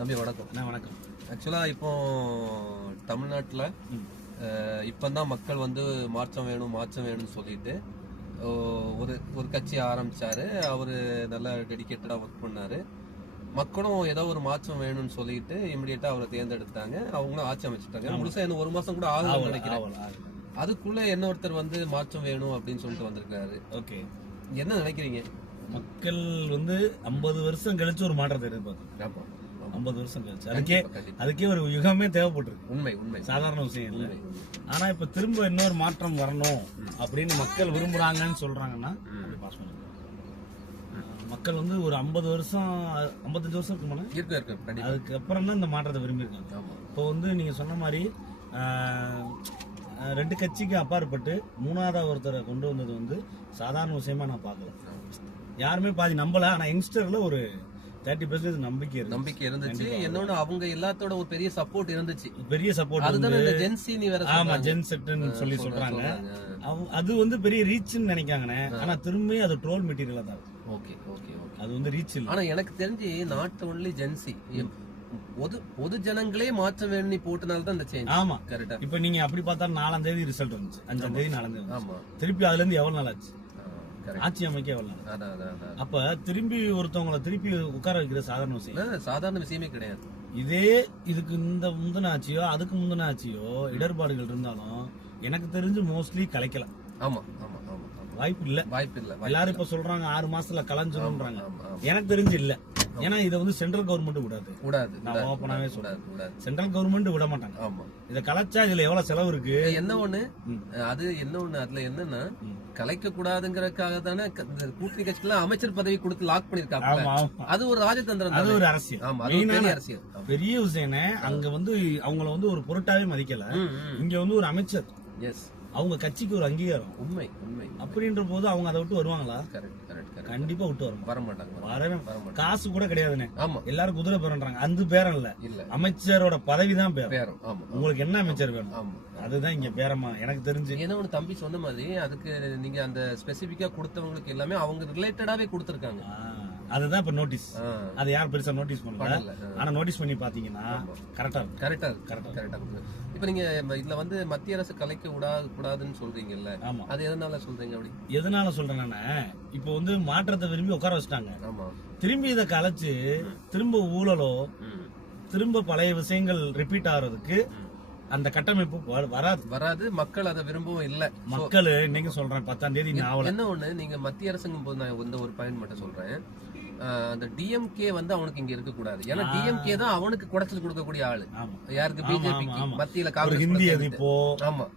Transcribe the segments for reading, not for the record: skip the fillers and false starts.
தம்பி வணக்கம். வணக்கம். ஆக்சுவலாக இப்போ தமிழ்நாட்டில் இப்போதான் மக்கள் வந்து மாற்றம் வேணும்னு சொல்லிட்டு ஒரு கட்சி ஆரம்பிச்சாரு. அவரு நல்லா டெடிக்கேட்டடாக ஒர்க் பண்ணாரு. மக்களும் ஏதோ ஒரு மாற்றம் வேணும்னு சொல்லிட்டு இமிடியேட்டா அவரை தேர்ந்தெடுத்தாங்க. அவங்களும் ஆட்சி அமைச்சிட்டாங்க. முழுசா இன்னும் ஒரு மாசம் கூட ஆகணும்னு நினைக்கிறேன். அதுக்குள்ள என்ன ஒருத்தர் வந்து மாற்றம் வேணும் அப்படின்னு சொல்லிட்டு வந்திருக்காரு. ஓகே, என்ன நினைக்கிறீங்க? மக்கள் வந்து 50 வருஷம் கழிச்சு ஒரு மாற்றத்தை எதிர்பார்க்கும். 50 வருஷம் கழிச்சு அதுக்கே ஒரு யுகமே தேவைப்பட்டிருக்கு. உண்மை சாதாரண விஷயம் இல்லை. ஆனா இப்ப திரும்ப இன்னொரு மாற்றம் வரணும் அப்படின்னு மக்கள் விரும்புறாங்கன்னு சொல்றாங்கன்னா மக்கள் வந்து ஒரு 50 வருஷம் 55 வருஷம் இருக்குமாண்ணா, அதுக்கப்புறம் தான் இந்த மாற்றத்தை விரும்பியிருக்காங்க. இப்போ வந்து நீங்க சொன்ன மாதிரி 2 கட்சிக்கு அப்பாற்பட்டு 3ஆவது ஒருத்தரை கொண்டு வந்தது வந்து சாதாரண விஷயமா நான் பார்க்கல. யாருமே பாதி நம்பல. ஆனா யங்ஸ்டர்ல ஒரு 30% நம்பிக்கை இருந்துச்சு. என்னோட அவங்க எல்லாத்தோட ஒரு பெரிய சப்போர்ட் இருந்துச்சு. பெரிய சப்போர்ட். அதுதான் இந்த ஜென்சி நீ வேற. ஆமா, ஜென்செட்னு சொல்லி சொல்றாங்க. அது வந்து பெரிய ரீச்னு நினைக்காங்கனே. ஆனா திரும்ப அது ட்ரோல் மெட்டீரியலா தான். ஓகே, அது வந்து ரீச் இல்ல. ஆனா எனக்கு தெரிஞ்சு நாட் ஒன்லி ஜென்சி, பொது ஜனங்களே மாற்ற வேணும் நீ போட்டனால தான் இந்த சேஞ்ச். ஆமா, கரெக்டா. இப்ப நீங்க அப்படி பார்த்தா 4ஆம் தேதி ரிசல்ட் வந்துச்சு, 5ஆம் தேதி 4ஆம் தேதி. ஆமா, திருப்பி அதுல இருந்து எவ்வளவு நாள் ஆச்சு ஆட்சி அமைக்க? எவ்வளவு நாள்? அப்ப திரும்பி ஒருத்தவங்களை திருப்பி உட்கார வைக்கிற சாதாரண விஷயமே கிடையாது. இதுக்கு இந்த முந்தின ஆட்சியோ அதுக்கு முந்தின ஆட்சியோ இடர்பாடுகள் இருந்தாலும் எனக்கு தெரிஞ்சு மோஸ்ட்லி கலைக்கலாம். ஆமா, வாய்ப்பு இல்ல. எல்லாரும் இப்ப சொல்றாங்க 6 மாசத்துல கலைஞ்சிரும்ன்றாங்க. எனக்கு தெரிஞ்சு இல்ல. ஏன்னா இதை வந்து சென்ட்ரல் கவர்மெண்ட் விடாது. நான் ஓப்பனாவே சொல்றேன், சென்ட்ரல் கவர்மெண்ட் விட மாட்டாங்க. இதை கலைச்சா இதுல எவ்வளவு செலவு இருக்கு. என்ன ஒண்ணு அதுல என்னன்னா கலைக்க கூடாதுங்கிறதுக்காக தானே கூட்டணி கட்சிக்கெல்லாம் அமைச்சர் பதவி கொடுத்து லாக் பண்ணிருக்காங்க. அது ஒரு ராஜதந்திரம், அது ஒரு அரசியல். பெரிய விஷயம். அங்க வந்து அவங்கள வந்து ஒரு பொருட்டாவே மதிக்கல. இங்க வந்து ஒரு அமைச்சர், அவங்க கட்சிக்கு ஒரு அங்கீகாரம். உண்மை அப்படின்ற போது அவங்க அதை விட்டு வருவாங்களா? கண்டிப்பா விட்டு வர மாட்டாங்க. காசு கூட கிடையாதுன்னு எல்லாரும் குதிரை பேரன்றாங்க. அந்த பேரம் இல்ல, அமைச்சரோட பதவி தான் பேரம். உங்களுக்கு என்ன அமைச்சர் வேணும், அதுதான் இங்க பேரமா எனக்கு தெரிஞ்சு. ஏன்னா ஒரு தம்பி சொன்ன மாதிரி அதுக்கு நீங்க அந்த ஸ்பெசிபிக்கா கொடுத்தவங்களுக்கு எல்லாமே அவங்க ரிலேட்டடாவே கொடுத்திருக்காங்க. அதுதான் இப்ப நோட்டீஸ். அது யார் பெருசா நோட்டீஸ் பண்ணல. ஆனா நோட்டீஸ் பண்ணி பாத்தீங்கன்னா கரெக்டா. இப்ப நீங்க இதுல வந்து மத்திய அரசு கலைக்க கூடாதுன்னு சொல்றீங்கல்ல, அது எதனால சொல்றீங்க? அப்படி எதனால சொல்றேன்னா, இப்ப வந்து மாற்றத்தை விரும்பி உட்கார வச்சுட்டாங்க. திரும்பி இதை கலைச்சு திரும்ப ஊழலோ திரும்ப பழைய விஷயங்கள் ரிப்பீட் ஆகிறதுக்கு அந்த கட்டமைப்பு வராது. மக்கள் அதை விரும்பவும் இல்ல. மக்கள் இன்னைக்கு சொல்றேன் 10ஆம் தேதி என்ன ஒண்ணு, நீங்க மத்திய அரசுங்கும் போது நான் இந்த ஒரு பாயிண்ட் மட்டும் சொல்றேன். அந்த டிஎம்கே வந்து அவனுக்கு இங்க இருக்க கூடாது. ஏன்னா டிஎம்கே தான் அவனுக்கு குடைச்சல் கொடுக்கக்கூடிய ஆளு. யாருக்கு? பிஜேபிக்கு. மத்தியில காங்கிரஸ் ஹிந்தி அதிப்போ,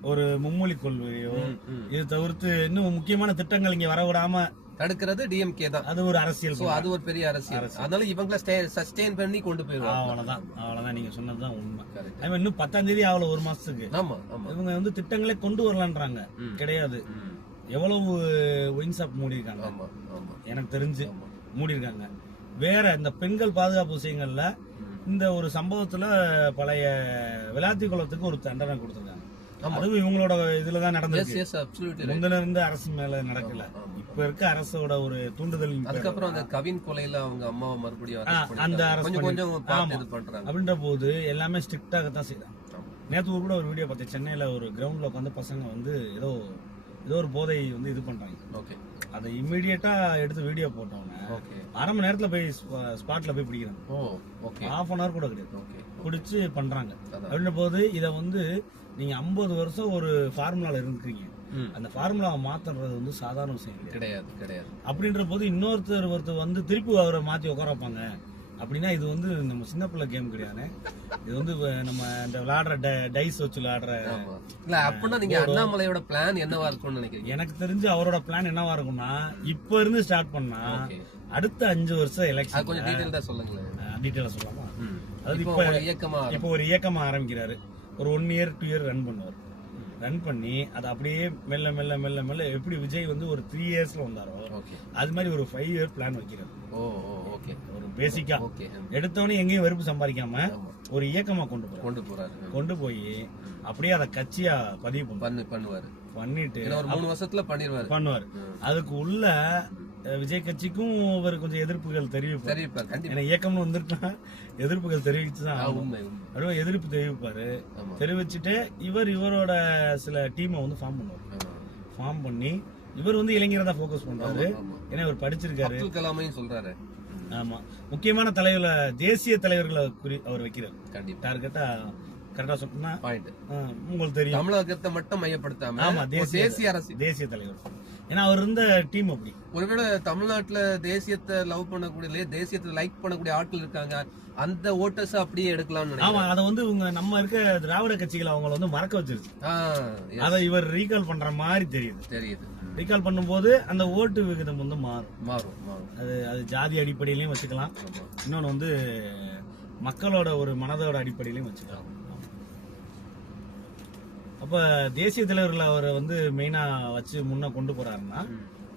ஒரு மும்மொழி கொள்கையோ, இது தவிர்த்து இன்னும் முக்கியமான திட்டங்கள் இங்க வரவிடாம தடுக்கிறது டிஎம்கே தான். அது ஒரு அரசியல். அது ஒரு பெரிய அரசியல். அதனால இவங்களை சஸ்டெயின் பண்ணி கொண்டு போயிருவாங்க. அவ்வளவுதான் நீங்க சொன்னதுதான் உண்மை. இன்னும் 10ஆம் தேதி ஆகல, ஒரு மாசத்துக்கு. இவங்க வந்து திட்டங்களே கொண்டு வரலான்றாங்க. கிடையாது. எவ்வளவு ஒயின் ஷாப் மூடி இருக்காங்க எனக்கு தெரிஞ்சு, மூடி இருக்காங்க. வேற இந்த பெண்கள் பாதுகாப்பு விஷயங்கள்ல இந்த ஒரு சம்பவத்துல பழைய விளாத்தி குளத்துக்கு ஒரு தண்டனை கொடுத்திருக்காங்க. அதுவும் இவங்களோட இதுலதான் நடந்தது. முந்தின இருந்த அரசு மேல நடக்கல. இப்ப இருக்க அரசோட ஒரு தூண்டுதல். அதுக்கப்புறம் அந்த கவின் கொலையில அவங்க அம்மாவை மறுபடியும் அந்த அரசு கொஞ்சம் பண்றாங்க. அப்படின்ற போது எல்லாமே ஸ்ட்ரிக்டாகத்தான் செய்யறாங்க. நேற்று கூட ஒரு வீடியோ பார்த்தேன். சென்னையில ஒரு கிரவுண்ட்ல உட்காந்து பசங்க வந்து ஏதோ ஒரு போதை வந்து இது பண்றாங்க. அதை இம்மிடியேட்டா எடுத்து வீடியோ போட்டவங்க 1/2 மணி நேரத்துல போய் ஸ்பாட்ல போய் பிடிக்கிறாங்க. ½ hour கூட கிடையாது, பிடிச்சு பண்றாங்க. அப்படின்ற போது இத வந்து நீங்க 50 வருஷம் ஒரு ஃபார்முலால இருக்கீங்க. அந்த ஃபார்முலாவை மாத்துறது வந்து சாதாரண விஷயம் கிடையாது. அப்படின்ற போது ஒருத்தர் வந்து திருப்பி அவரை மாத்தி உட்கார வைப்பாங்க அப்படின்னா இது வந்து நம்ம சின்ன பிள்ளை கேம் கிடையாது. இது வந்து நம்ம இந்த விளையாடுற டைஸ் வச்சு விளையாடுற. அப்படின்னா நீங்க அண்ணாமலையோட பிளான் என்னவா இருக்கும்னு நினைக்கிறீங்க? எனக்கு தெரிஞ்சு அவரோட பிளான் என்னவா இருக்கும்னா, இப்ப இருந்து ஸ்டார்ட் பண்ணா அடுத்த 5 வருஷம் எலெக்ஷன். கொஞ்சம் டீடைலா சொல்லுங்களேன். டீடைலா சொல்லலாமா? அதாவது இப்ப ஒரு இயக்கமா ஆரம்பிக்கிறாரு. ஒரு 1 year 2 year ரன் பண்ணுவார். ரன் பண்ணி அதை அப்படியே மெல்ல மெல்ல மெல்ல மெல்ல எப்படி விஜய் வந்து ஒரு 3 yearsல வந்தாரோ அது மாதிரி ஒரு 5 year பிளான் வைக்கிறார். ஒரு பேசிக்கா எடுத்தவனே எங்கேயும் வெறுப்பு சம்பாதிக்காம ஒரு இயக்கமா கொண்டு போய் அப்படியே அதை கட்சியா பதிவு பண்ணுவாரு. பண்ணிட்டு ஒரு 3 வருஷத்துல பண்ணுவாரு. அதுக்கு உள்ள விஜய் கட்சிக்கும் ஒரு கொஞ்சம் எதிர்ப்புகள் தெரிவிப்பார். கண்டிப்பா. ஏன்னா இயக்கம்னு வந்துருக்கா எதிர்ப்புகள் தெரிவிச்சுதான் ஆகும். அதுவும் எதிர்ப்பு தெரிவிப்பாரு. தெரிவிச்சுட்டு இவரோட சில டீமை வந்து ஃபார்ம் பண்ணி இவர் வந்து இளைஞரை தான் ஃபோக்கஸ் பண்றாரு. ஏன்னா இவர் படிச்சிருக்காரு. அப்துல் கலாமையும் சொல்றாரு. ஆமா, முக்கியமான தலைவர்களை, தேசிய தலைவர்களை அவர் வைக்கிறார். கண்டிப்பா. டார்கெட்டா கரெக்டா சொன்னா பாயிண்ட் உங்களுக்கு தெரியும். தமிழகத்தை மட்டும் மையப்படுத்தாம ஆமா, தேசிய அரசு, தேசிய தலைவர். ஏன்னா அவர் இருந்த டீம் அப்படி. ஒருவேளை தமிழ்நாட்டுல தேசியத்தை லவ் பண்ணக்கூடிய, தேசியத்தை லைக் பண்ணக்கூடிய ஆட்கள் இருக்காங்க, அந்த ஓட்டர்ஸ் அப்படியே எடுக்கலாம்னு. ஆமா, அதை வந்து நம்ம இருக்க திராவிட கட்சிகள் அவங்கள வந்து மறக்க வச்சிருச்சு. அதை இவர் ரீகால் பண்ற மாதிரி தெரியுது. ரீகால் பண்ணும்போது அந்த ஓட்டு விகிதம் வந்து மாறும். அது ஜாதி அடிப்படையிலயும் வச்சுக்கலாம். இன்னொன்னு வந்து மக்களோட ஒரு மனதோட அடிப்படையிலயும் வச்சுக்கலாம். அப்ப தேசிய தலைவர்கள் அவரை வந்து மெயினா வச்சு முன்ன கொண்டு போறாருன்னா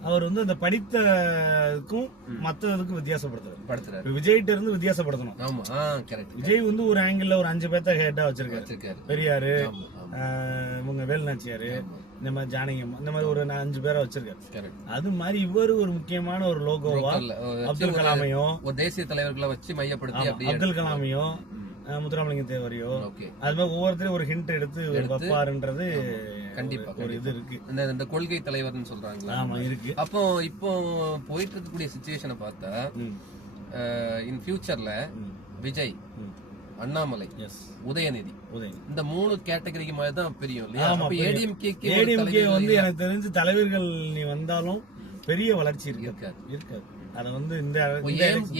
அவர் வந்து அந்த படித்ததுக்கும் மற்றதுக்கும் வித்தியாசப்படுத்துறாரு. விஜய்கிட்ட இருந்து வித்தியாசப்படுத்தணும். விஜய் வந்து ஒரு ஆங்கிள் ஒரு 5 பேர்த்த ஹெட்டா வச்சிருக்காரு. பெரியாரு, இவங்க வேலுநாச்சியாரு, இந்த மாதிரி ஜானகியம்மா, இந்த மாதிரி ஒரு 5 பேரை வச்சிருக்காரு. அது மாதிரி இவரு ஒரு முக்கியமான ஒரு லோகோவா அப்துல் கலாமையும் தேசிய தலைவர்களை வச்சு மையப்படுத்தி அப்துல் கலாமையும் முத்துராமலிங்க தேவரையோ அது மாதிரி ஒவ்வொருத்தரும் ஒரு ஹிண்ட் எடுத்து வைப்பாருன்றது கண்டிப்பா ஒரு இது இருக்கு. இந்த கொள்கை தலைவர்னு சொல்றாங்களா? ஆமா, இருக்கு. அப்போ இப்போ போயிட்டு இருக்கக்கூடிய சிச்சுவேஷனை பார்த்தா இன் ஃபியூச்சர்ல விஜய், அண்ணாமலை, உதயநிதி இந்த 3 கேட்டகரிக்கு மாதிரி தான் பிரியும் இல்லையா? ஏடிஎம்கே வந்து எனக்கு தெரிஞ்சு தலைவர்கள் நீ வந்தாலும் பெரிய வளர்ச்சி இருக்காது. அத வந்து இந்த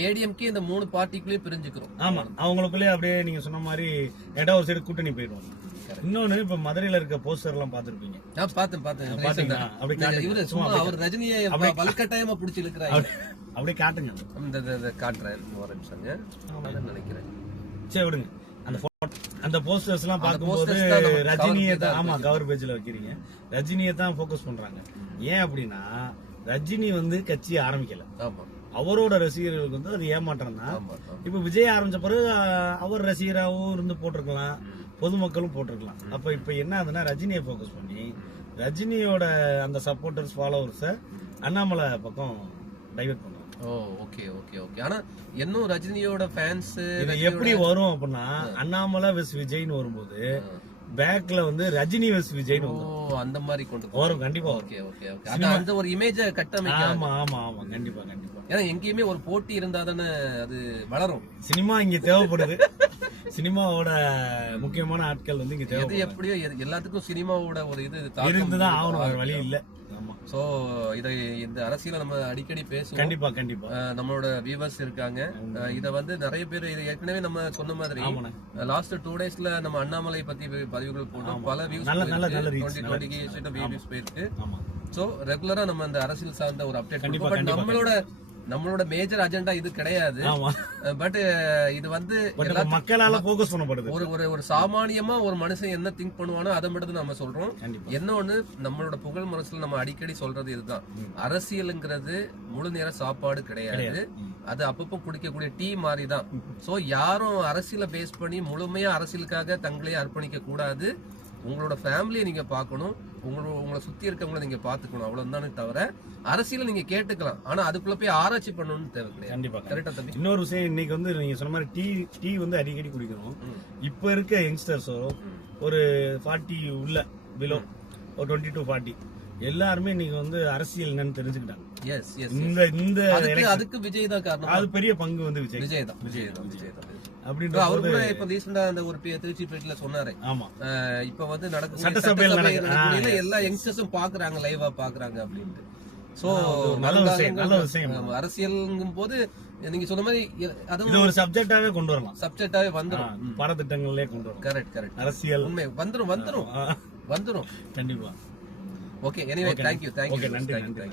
ஏடிஎம்கே இந்த 3 பார்ட்டிக்குள்ளே பிரிஞ்சுக்கிறோம். ஆமா, அவங்களுக்குள்ளே அப்படியே நீங்க சொன்ன மாதிரி ஏடா ஒரு சைடு கூட்டணி போயிடுவாங்க. இன்னொன்னு இப்ப மதுரையில இருக்க போஸ்டர் எல்லாம் பாத்துருப்பீங்க. நான் பார்த்தேன். அவர் ரஜினியை வலுக்கட்டாயமா பிடிச்சி இழுக்கிறாரு. அப்படியே காட்டுங்க. காட்டுறேன் ஒரு நிமிஷம் நினைக்கிறேன். சரி விடுங்க. அந்த போஸ்டர்ஸ் எல்லாம் பார்க்கும்போது ரஜினியை தான், ஆமா, கவர் பேஜ்ல வைக்கிறீங்க. ரஜினியை தான் போக்கஸ் பண்றாங்க. ஏன் அப்படின்னா ரஜினி வந்து கட்சி ஆரம்பிக்கல. அவரோட ரசிகர்களுக்கு வந்து அது ஏமாற்றம் தான். இப்ப விஜய் ஆரம்பிச்ச பிறகு அவர் ரசிகராகவும் இருந்து போட்டிருக்கலாம், பொதுமக்களும் போட்டிருக்கலாம். அப்ப இப்ப என்ன ஆகுதுன்னா ரஜினியை போக்கஸ் பண்ணி ரஜினியோட அந்த சப்போர்ட்டர்ஸ் ஃபாலோவர்ஸ அண்ணாமலை பக்கம் டைவர்ட் பண்ணுவாங்க. ஆனா இன்னும் ரஜினியோட ஃபேன்ஸ் எப்படி வரும் அப்படின்னா அண்ணாமலை வெஸ் விஜய்னு வரும்போது பேக்ல வந்து ரஜினி வெஸ் விஜய்னு அந்த மாதிரி கொண்டு வரும். கண்டிப்பா அந்த ஒரு இமேஜ் கட்டமைக்க. ஆமா, கண்டிப்பா. ஏன்னா எங்கேயுமே ஒரு போட்டி இருந்தா தானே அது வளரும். சினிமா இங்க தேவைப்படுது. சினிமாவோட முக்கியமான ஆட்கள் வந்து இங்க தேவை. எப்படியோ எல்லாத்துக்கும் சினிமாவோட ஒரு இது இருந்துதான் ஆகணும், வழி இல்ல. சோ இந்த அரசியல நம்ம அடிக்கடி பேசுவோம். கண்டிப்பா நம்மளோட வியூவர்ஸ் இருக்காங்க. இத வந்து நிறைய பேர் ஏற்கனவே நம்ம சொன்ன மாதிரி லாஸ்ட் 2 டேஸ்ல நம்ம அண்ணாமலை பத்தி பதிவுகள் போட்டோம். பல வியூஸ் 20 போயிருக்கு. சோ ரெகுலரா நம்ம அந்த அரசியல் சார்ந்த ஒரு அப்டேட் நம்மளோட மேஜர் அஜெண்டா இது கிடையாது. பட் இது வந்து மக்களால போக்கஸ் பண்ணப்படுது. ஒரு சாமானியமா ஒரு மனுஷன் என்ன திங்க் பண்ணுவானோ அதை மட்டும் நம்ம சொல்றோம். இன்னொன்னு நம்மளோட புகழ் மனசுல நம்ம அடிக்கடி சொல்றது இதுதான், அரசியலுங்கிறது முழு நேர சாப்பாடு கிடையாது. அது அப்பப்போ குடிக்கக்கூடிய டீ மாதிரி தான். சோ யாரும் அரசியலை பேஸ் பண்ணி முழுமையா அரசியலுக்காக தங்களையே அர்ப்பணிக்க கூடாது. உங்களோட ஃபேமிலியை நீங்க பாக்கணும், உங்களை சுத்தி இருக்கவங்களை நீங்க பாத்துக்கணும், அவ்வளவுதானே தவிர அரசியல நீங்க கேட்டுக்கலாம். ஆனா அதுக்குள்ள போய் ஆராய்ச்சி பண்ணணும்னு தேவை கிடையாது. கண்டிப்பா கரெக்டா தம்பி. இன்னொரு விஷயம், இன்னைக்கு வந்து நீங்க சொன்ன மாதிரி டீ வந்து அடிக்கடி குடிக்கணும். இப்ப இருக்க யங்ஸ்டர்ஸோ ஒரு 40 உள்ள பிலோ ஒரு 20 to 40 எல்லாருமே இன்னைக்கு வந்து அரசியல் என்னன்னு தெரிஞ்சுக்கிட்டாங்க. இந்த அதுக்கு விஜய் தான் காரணம். அது பெரிய பங்கு வந்து விஜய் தான். அப்படின்ற அவரு கூட இப்ப ரீசெண்டா அந்த ஒரு திருச்சி பேட்டில சொன்னாரு. ஆமா, இப்ப வந்து நடக்கும் சட்டசபையில எல்லா யங்ஸ்டர்ஸும் பாக்குறாங்க, லைவா பாக்குறாங்க அப்படின்ட்டு. சோ நல்ல விஷயம். அரசியல்ங்கும் போது நீங்க சொன்ன மாதிரி அது ஒரு சப்ஜெக்டாவே கொண்டு வரலாம். சப்ஜெக்டாவே வந்துரும், பாடத்திட்டங்களே கொண்டு வரலாம். கரெக்ட். அரசியல் உண்மை வந்துரும் கண்டிப்பா. Okay, anyway, thank you. நன்றி.